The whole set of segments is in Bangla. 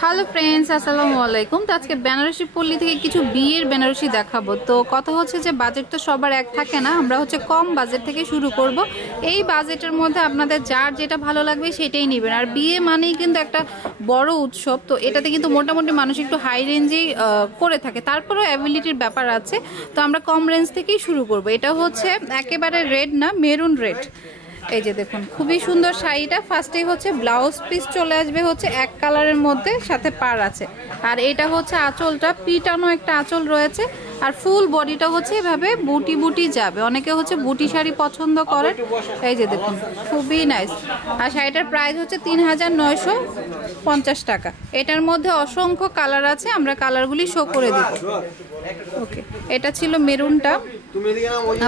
হ্যালো ফ্রেন্ডস, আসসালামু আলাইকুম। তো আজকে বেনারসি পল্লী থেকে কিছু বিয়ের বেনারসি দেখাবো। তো কথা হচ্ছে যে বাজেট তো সবার এক থাকে না, আমরা হচ্ছে কম বাজেট থেকে শুরু করব। এই বাজেটের মধ্যে আপনাদের যার যেটা ভালো লাগবে সেটাই নেবেন। আর বিয়ে মানেই কিন্তু একটা বড় উৎসব, তো এটাতে কিন্তু মোটামুটি মানুষ একটু হাই রেঞ্জেই করে থাকে, তারপরেও অ্যাবিলিটির ব্যাপার আছে। তো আমরা কম রেঞ্জ থেকেই শুরু করব। এটা হচ্ছে একেবারে রেড না, মেরুন রেড। এই যে দেখুন, খুবই সুন্দর শাড়িটা। ফার্স্টেই হচ্ছে ব্লাউজ পিস চলে আসবে হচ্ছে এক কালারের মধ্যে, সাথে পার আছে। আর এটা হচ্ছে আঁচলটা, পিটানো একটা আঁচল রয়েছে। আর ফুল বডিটা হচ্ছে এভাবে বুটি বুটি যাবে। অনেকে হচ্ছে বুটি শাড়ি পছন্দ করে। এই যে দেখুন, খুবই নাইস। আর শাড়িটার প্রাইস হচ্ছে ৩৯৫০ টাকা। এটার মধ্যে অসংখ্য কালার আছে, আমরা কালারগুলি শো করে দিব। ওকে, এটা ছিল মেরুনটা।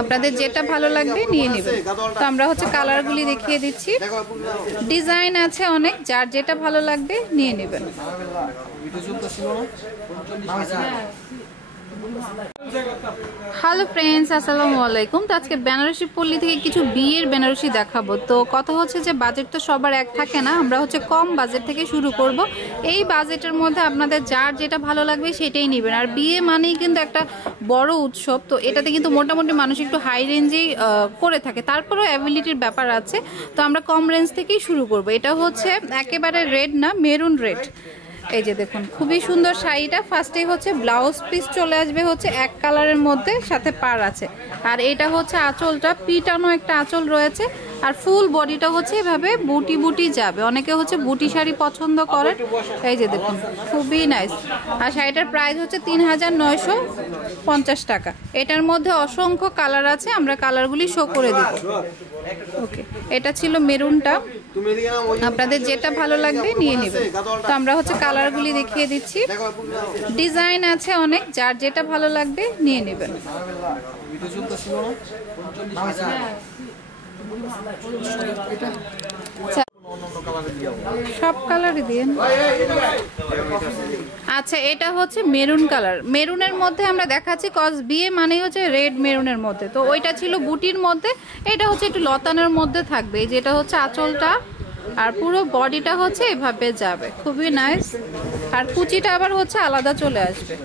আপনাদের যেটা ভালো লাগবে নিয়ে নেবেন। তো আমরা হচ্ছে কালারগুলি দেখিয়ে দিচ্ছি, ডিজাইন আছে অনেক, যার যেটা ভালো লাগবে নিয়ে নেবেন। হ্যালো ফ্রেন্ডস, আসসালামু আলাইকুম। তো আজকে বেনারসি পল্লী থেকে কিছু বিয়ের বেনারসি দেখাবো। তো কথা হচ্ছে যে বাজেট তো সবার এক থাকে না, আমরা হচ্ছে কম বাজেট থেকে শুরু করব। এই বাজেটের মধ্যে আপনাদের যার যেটা ভালো লাগবে সেটাই নেবেন। আর বিয়ে মানেই কিন্তু একটা বড় উৎসব, তো এটাতে কিন্তু মোটামুটি মানুষ একটু হাই রেঞ্জেই করে থাকে, তারপরেও অ্যাবিলিটির ব্যাপার আছে। তো আমরা কম রেঞ্জ থেকেই শুরু করব। এটা হচ্ছে একেবারে রেড না, মেরুন রেড। এই যে দেখুন, খুবই সুন্দর শাড়িটা। ফার্স্টেই হচ্ছে ব্লাউজ পিস চলে আসবে হচ্ছে এক কালারের মধ্যে, সাথে পার আছে। আর এটা হচ্ছে আঁচলটা, পিটানো একটা আঁচল রয়েছে। আর ফুল বডিটা হচ্ছে এভাবে বুটি বুটি যাবে। অনেকে হচ্ছে বুটি শাড়ি পছন্দ করে। এই যে দেখুন, খুবই নাইস। আর শাড়িটার প্রাইস হচ্ছে ৩৯৫০ টাকা। এটার মধ্যে অসংখ্য কালার আছে, আমরা কালারগুলি শো করে দিব। ওকে, এটা ছিল মেরুনটা। আপনাদের যেটা ভালো লাগবে নিয়ে নেবেন। তো আমরা হচ্ছে কালারগুলি দেখিয়ে দিচ্ছি, ডিজাইন আছে অনেক, যার যেটা ভালো লাগবে নিয়ে নেবেন। সব কালারই দিন। আচ্ছা, এটা হচ্ছে মেরুন কালার। মেরুনের মধ্যে আমরা দেখাচ্ছি, কজ বিয়ে মানে হচ্ছে রেড মেরুনের মধ্যে। তো ওইটা ছিল বুটির মধ্যে, এটা হচ্ছে একটু লতানের মধ্যে থাকবে। যেটা হচ্ছে আঁচলটা, আর পুরো বডিটা হচ্ছে এভাবে যাবে, খুবই নাইস। আর কুচিটা আবার হচ্ছে আলাদা চলে আসবে।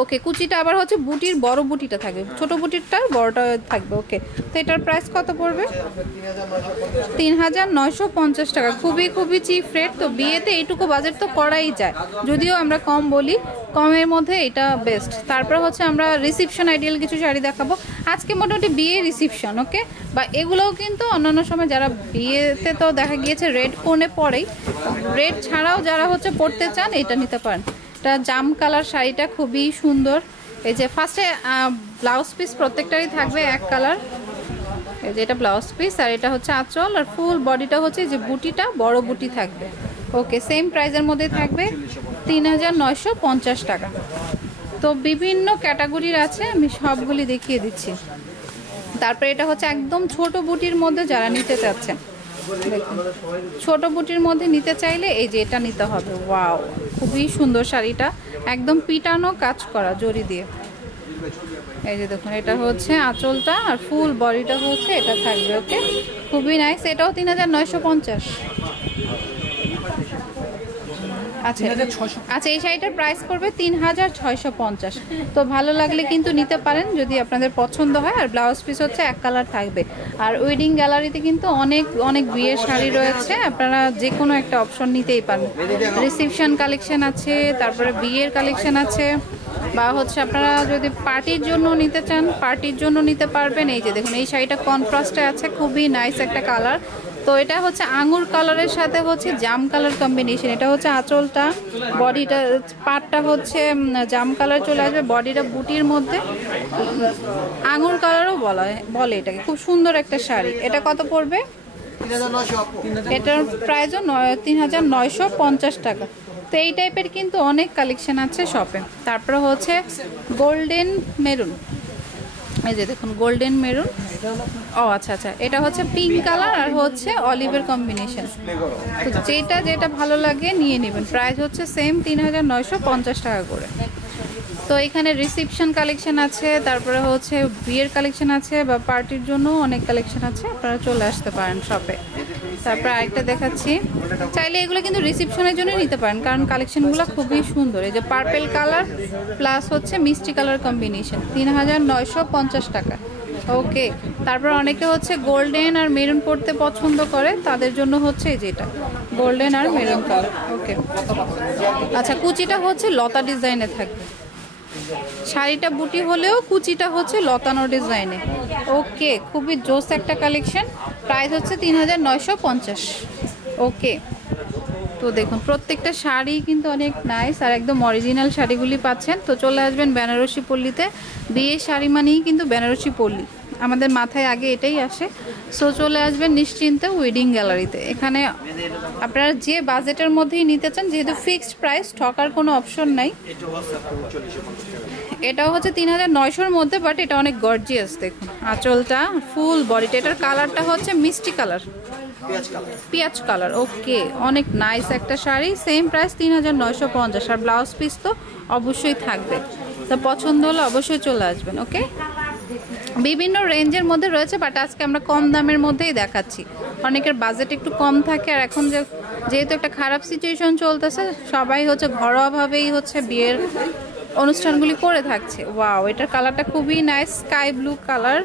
ওকে, কুচিটা আবার হচ্ছে বুটির বড় বুটিটা থাকবে, ছোট বুটিরটা বড়টা থাকবে। ওকে, তো এটার প্রাইস কত পড়বে? ৩৯৫০ টাকা। খুবই খুবই চিপ রেট। তো বিয়েতে এইটুকু বাজেট তো করাই যায়, যদিও আমরা কম বলি, কমের মধ্যে এটা বেস্ট। তারপর হচ্ছে আমরা রিসিপশন আইডিয়াল কিছু শাড়ি দেখাবো আজকে, মোটামুটি বিয়ে রিসিপশন। ওকে, বা এগুলোও কিন্তু অন্যান্য সময় যারা বিয়েতে তো দেখা গিয়েছে রেড কোণে পরেই, রেড ছাড়াও যারা হচ্ছে পরতে চান এটা নিতে পারেন। এটা জাম কালার শাড়িটা খুবই সুন্দর। এই যে ফার্স্টে ব্লাউজ পিস প্রত্যেকটারই থাকবে এক কালার। এই যে এটা ব্লাউজ পিস, আর এটা হচ্ছে আঁচল। আর ফুল বডিটা হচ্ছে যে বুটিটা বড় বুটি থাকবে। ওকে, সেম প্রাইসের মধ্যে থাকবে ৩৯৫০ টাকা। তো বিভিন্ন ক্যাটাগরির আছে, আমি সবগুলি দেখিয়ে দিচ্ছি। তারপরে এটা হচ্ছে একদম ছোট বুটির মধ্যে যারা নিতে চাচ্ছেন, দেখুন ছোট বুটির মধ্যে নিতে চাইলে এই যে এটা নিতে হবে। ওয়াও, খুবই সুন্দর শাড়িটা, একদম পিটানো কাজ করা জরি দিয়ে। এই যে দেখুন, এটা হচ্ছে আঁচলটা, আর ফুল বডিটা হচ্ছে এটা থাকবে। ওকে, খুবই নাইস। এটাও ৩৯৫০। আচ্ছা আচ্ছা, এই শাড়িটার প্রাইস পড়বে ৩৬৫০। তো ভালো লাগলে কিন্তু নিতে পারেন যদি আপনাদের পছন্দ হয়। আর ব্লাউজ পিস হচ্ছে এক কালার থাকবে। আর ওয়েডিং গ্যালারিতে কিন্তু অনেক অনেক বিয়ের শাড়ি রয়েছে, আপনারা যে কোনো একটা অপশন নিতেই পারেন। রিসেপশন কালেকশন আছে, তারপরে বিয়ের কালেকশন আছে, বা হচ্ছে আপনারা যদি পার্টির জন্য নিতে চান পার্টির জন্য নিতে পারবেন। এই যে দেখুন, এই শাড়িটা কন্ট্রাস্টে আছে, খুবই নাইস একটা কালার। তো এটা হচ্ছে আঙুর কালারের সাথে হচ্ছে জাম কালার কম্বিনেশন। এটা হচ্ছে আঁচলটা, বডিটা পাটটা হচ্ছে জাম কালার চলে আসবে, বডিটা বুটির মধ্যে আঙুর কালারও বলে এটাকে। খুব সুন্দর একটা শাড়ি। এটা কত পড়বে? এটার প্রাইসও ৩৯৫০ টাকা। তো এই টাইপের কিন্তু অনেক কালেকশন আছে শপে। তারপরে হচ্ছে গোল্ডেন মেরুন। এই যে দেখুন, গোল্ডেন মেরুন। ও আচ্ছা আচ্ছা, এটা হচ্ছে পিঙ্ক কালার আর হচ্ছে অলিভের কম্বিনেশন। তো যেটা যেটা ভালো লাগে নিয়ে নেবেন। প্রাইস হচ্ছে সেম ৩৯৫০ টাকা করে। তো এখানে রিসেপশন কালেকশন আছে, তারপরে হচ্ছে বিয়ের কালেকশন আছে, বা পার্টির জন্য অনেক কালেকশন আছে, আপনারা চলে আসতে পারেন শপে। তারপর আরেকটা দেখাচ্ছি, চাইলে এগুলো কিন্তু রিসেপশনের জন্য নিতে পারেন, কারণ কালেকশনগুলো খুবই সুন্দর। এই যে পার্পেল কালার প্লাস হচ্ছে মিষ্টি কালার কম্বিনেশন, 3950 টাকা। ওকে, তারপর অনেকে হচ্ছে গোল্ডেন আর মেরুন পরতে পছন্দ করে, তাদের জন্য হচ্ছে এই যেটা গোল্ডেন আর মেরুন কালার। ওকে, আচ্ছা কুচিটা হচ্ছে লতা ডিজাইনে থাকবে, শাড়িটা বুটি হলেও কুচিটা হচ্ছে লতানো ডিজাইনে। ওকে, খুবই জোস একটা কালেকশন, প্রাইস হচ্ছে 3950। ওকে, তো দেখুন প্রত্যেকটা শাড়ি কিন্তু অনেক নাইস আর একদম অরিজিনাল শাড়িগুলি পাচ্ছেন। তো চলে আসবেন বেনারসি পল্লীতে, বিয়ের শাড়ি মানেই কিন্তু বেনারসি পল্লী, আমাদের মাথায় আগে এটাই আসে। সো চলে আসবেন নিশ্চিন্তে ওয়েডিং গ্যালারিতে। এখানে আপনারা যে বাজেটের মধ্যেই নিতে চান, যেহেতু ফিক্সড প্রাইস, ঠকার কোনো অপশন নাই। এটাও হচ্ছে 3900-এর মধ্যে, বাট এটা অনেক গর্জিয়াস। দেখুন আঁচলটা, ফুল বডিটা, এটার কালারটা হচ্ছে মিষ্টি কালার, পেঁয়াজ কালার। ওকে, অনেক নাইস একটা শাড়ি, সেম প্রাইস 3950। আর ব্লাউজ পিস তো অবশ্যই থাকবে, তো পছন্দ হলে অবশ্যই চলে আসবেন। ওকে, বিভিন্ন রেঞ্জের মধ্যে রয়েছে, বাট আজকে আমরা কম দামের মধ্যেই দেখাচ্ছি। অনেকের বাজেট একটু কম থাকে, আর এখন যেহেতু একটা খারাপ সিচুয়েশন চলতেছে, সবাই হচ্ছে ঘরোয়াভাবেই হচ্ছে বিয়ের অনুষ্ঠানগুলি করে থাকছে। ওয়াও, এটার কালারটা খুবই নাইস, স্কাই ব্লু কালার,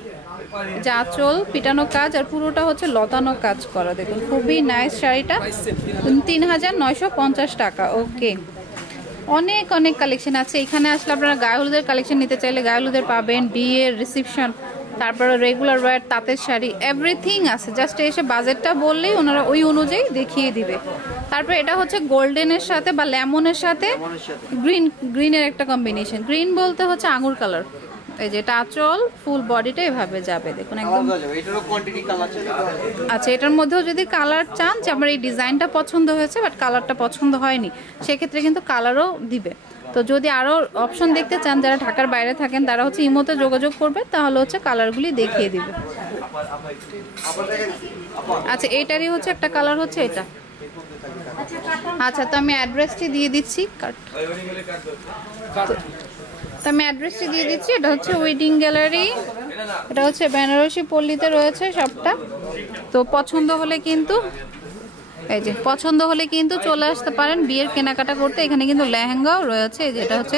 জাচল পিটানো কাজ আর পুরোটা হচ্ছে লতানো কাজ করা। দেখুন খুবই নাইস শাড়িটা, 3950 টাকা। ওকে, অনেক অনেক কালেকশন আছে এখানে। আসলে আপনারা গায়ে হলুদের কালেকশন নিতে চাইলে গায়ে হলুদের পাবেন, বিয়ের, রিসেপশন, তারপরে রেগুলার ওয়্যার, তাঁতের শাড়ি, এভরিথিং আছে। জাস্ট এসে বাজেটটা বললেই ওনারা ওই অনুযায়ী দেখিয়ে দিবে। তারপরে এটা হচ্ছে গোল্ডেনের সাথে বা লেমনের সাথে গ্রিনের একটা কম্বিনেশন। গ্রিন বলতে হচ্ছে আঙুর কালার। এই যে এটা আঁচল, ফুল বডিটা এভাবে যাবে, দেখুন একদম। আচ্ছা, এটার মধ্যেও যদি কালার চান, যে আমার এই ডিজাইনটা পছন্দ হয়েছে বাট কালারটা পছন্দ হয়নি, সেক্ষেত্রে কিন্তু কালারও দিবে। তো যদি আরও অপশন দেখতে চান, যারা ঢাকার বাইরে থাকেন তারা হচ্ছে ইমোতে যোগাযোগ করবে, তাহলে হচ্ছে কালারগুলি দেখিয়ে দিবে। আচ্ছা, এটারই হচ্ছে একটা কালার হচ্ছে এটা। আচ্ছা, তো আমি অ্যাড্রেসটি দিয়ে দিচ্ছি, এটা হচ্ছে ওয়েডিং গ্যালারি, এটা হচ্ছে বেনারসি পল্লীতে রয়েছে সবটা। তো পছন্দ হলে কিন্তু চলে আসতে পারেন বিয়ের কেনাকাটা করতে। এখানে কিন্তু লেহেঙ্গাও রয়েছে। যেটা হচ্ছে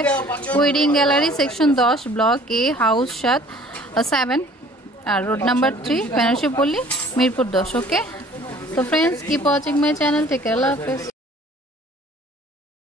wedding gallery, section 10, block A, house 7 আর road number 3, Benarasi Palli, Mirpur 10। Okay, তো friends, keep watching my channel, take care, আল্লাহ হাফেজ।